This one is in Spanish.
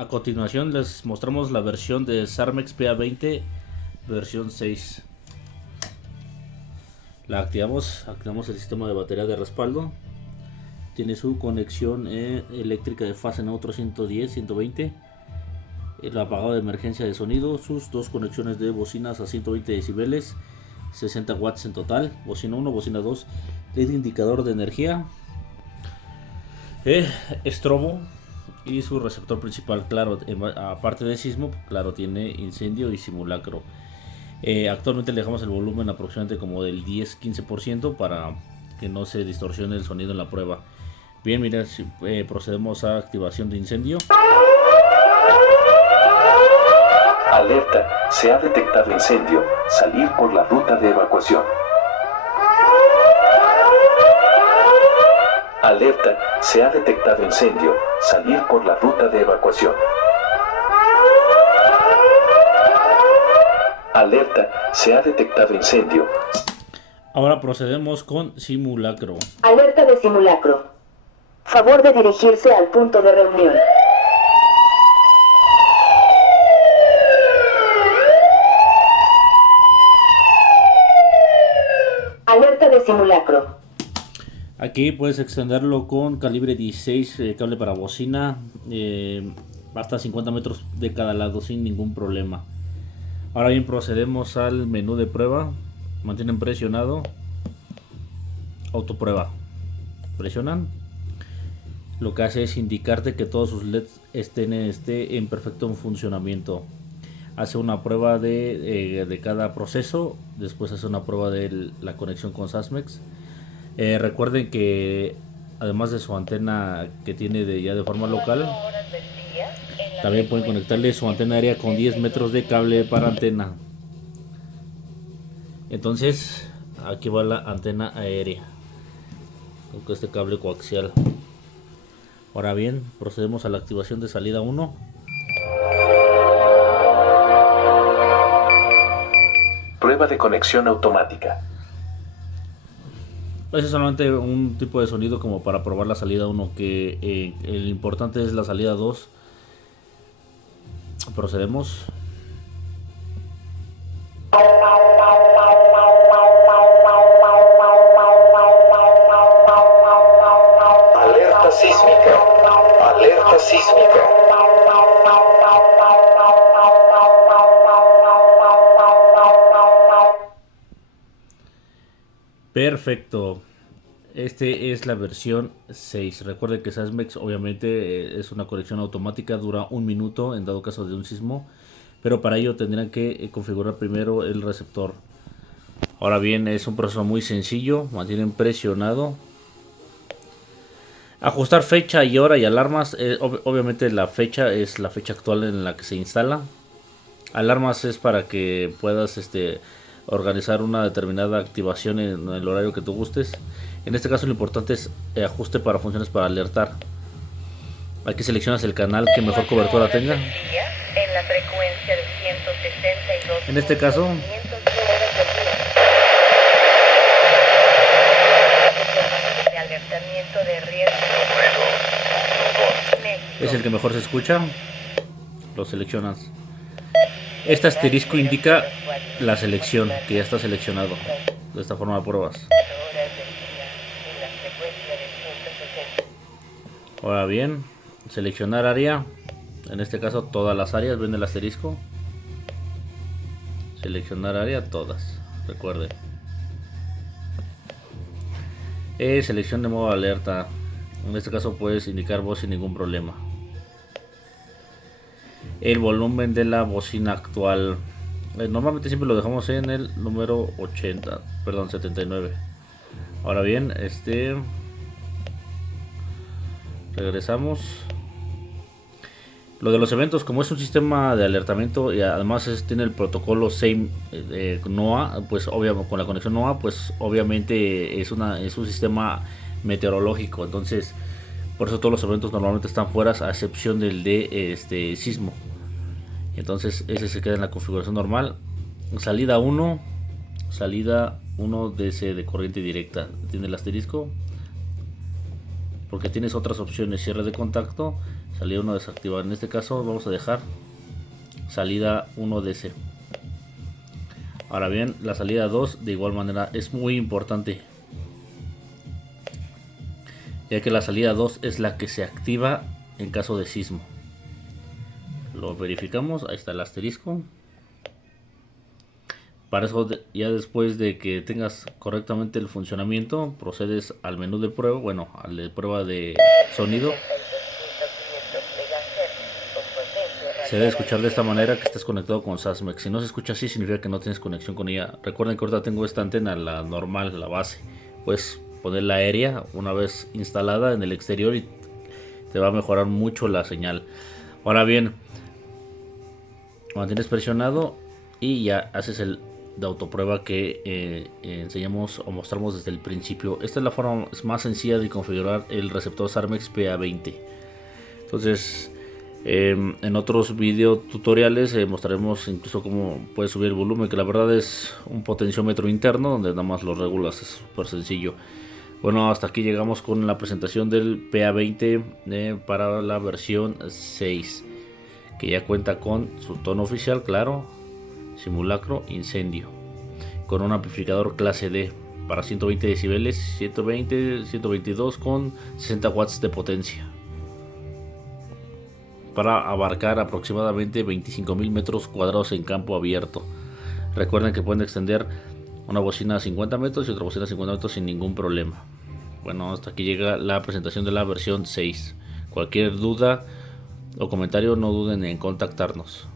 A continuación les mostramos la versión de Sarmex PA20 versión 6. La activamos el sistema de batería de respaldo. Tiene su conexión eléctrica de fase neutro 110-120, el apagado de emergencia de sonido, sus dos conexiones de bocinas a 120 decibeles, 60 watts en total, bocina 1, bocina 2, LED indicador de energía, estrobo y su receptor principal. Claro, aparte de sismo, claro, tiene incendio y simulacro. Actualmente le dejamos el volumen aproximadamente como del 10-15% para que no se distorsione el sonido en la prueba. Bien, mira, procedemos a activación de incendio. Alerta, se ha detectado incendio, salir por la ruta de evacuación. Alerta, se ha detectado incendio, salir por la ruta de evacuación. Alerta, se ha detectado incendio. Ahora procedemos con simulacro. Alerta de simulacro. Favor de dirigirse al punto de reunión. Alerta de simulacro. Aquí puedes extenderlo con calibre 16, cable para bocina, hasta 50 metros de cada lado sin ningún problema. Ahora bien, procedemos al menú de prueba. Mantienen presionado. Autoprueba. Presionan. Lo que hace es indicarte que todos sus LEDs estén en perfecto funcionamiento. Hace una prueba de cada proceso. Después hace una prueba de la conexión con Sasmex. Recuerden que además de su antena que tiene ya de forma local, también pueden conectarle su antena aérea con 10 metros de cable para antena. Entonces aquí va la antena aérea con este cable coaxial. Ahora bien, procedemos a la activación de salida 1. Prueba de conexión automática. Ese es solamente un tipo de sonido como para probar la salida 1, que el importante es la salida 2. Procedemos. Alerta sísmica. Alerta sísmica. Perfecto. Este es la versión 6. Recuerden que Sasmex obviamente es una conexión automática, dura un minuto en dado caso de un sismo, pero para ello tendrán que configurar primero el receptor. Ahora bien, es un proceso muy sencillo. Mantienen presionado. Ajustar fecha y hora y alarmas. Obviamente la fecha es la fecha actual en la que se instala. Alarmas es para que puedas organizar una determinada activación en el horario que tú gustes. En este caso lo importante es ajuste para funciones para alertar. Aquí seleccionas el canal que mejor cobertura tenga. En la frecuencia de 162. En este caso de alertamiento de riesgo. es el que mejor se escucha. Lo seleccionas. Este asterisco indica la selección, que ya está seleccionado. De esta forma pruebas. Ahora bien, seleccionar área. En este caso todas las áreas, ven el asterisco. Seleccionar área, todas. Recuerde. Selección de modo alerta. En este caso puedes indicar voz sin ningún problema. El volumen de la bocina actual. Normalmente siempre lo dejamos en el número 79. Ahora bien, regresamos. Lo de los eventos, como es un sistema de alertamiento y además tiene el protocolo SAME NOAA, pues obviamente con la conexión NOAA, pues obviamente es un sistema meteorológico. Entonces, por eso todos los eventos normalmente están fuera, a excepción del de sismo. Entonces ese se queda en la configuración normal. Salida 1. Salida 1 DC de corriente directa. Tiene el asterisco. Porque tienes otras opciones. Cierre de contacto, salida 1 desactivada. En este caso vamos a dejar salida 1 DC. Ahora bien, la salida 2 de igual manera es muy importante, ya que la salida 2 es la que se activa en caso de sismo. Lo verificamos, ahí está el asterisco. Para eso, ya después de que tengas correctamente el funcionamiento, procedes al menú de prueba, bueno, al de prueba de sonido. Se debe escuchar de esta manera que estés conectado con Sasmex. Si no se escucha así, significa que no tienes conexión con ella. Recuerden que ahorita tengo esta antena, la normal, la base. Puedes poner la aérea una vez instalada en el exterior y te va a mejorar mucho la señal. Ahora bien, mantienes presionado y ya haces el de autoprueba que enseñamos o mostramos desde el principio. Esta es la forma más sencilla de configurar el receptor Sarmex PA20. Entonces, en otros video tutoriales mostraremos incluso cómo puedes subir el volumen, que la verdad es un potenciómetro interno donde nada más lo regulas, es súper sencillo. Bueno, hasta aquí llegamos con la presentación del PA20 para la versión 6, que ya cuenta con su tono oficial, claro, simulacro, incendio, con un amplificador clase D para 120 decibeles, 122 con 60 watts de potencia, para abarcar aproximadamente 25.000 metros cuadrados en campo abierto. Recuerden que pueden extender una bocina a 50 metros y otra bocina a 50 metros sin ningún problema. Bueno, hasta aquí llega la presentación de la versión 6. Cualquier duda o comentario, no duden en contactarnos.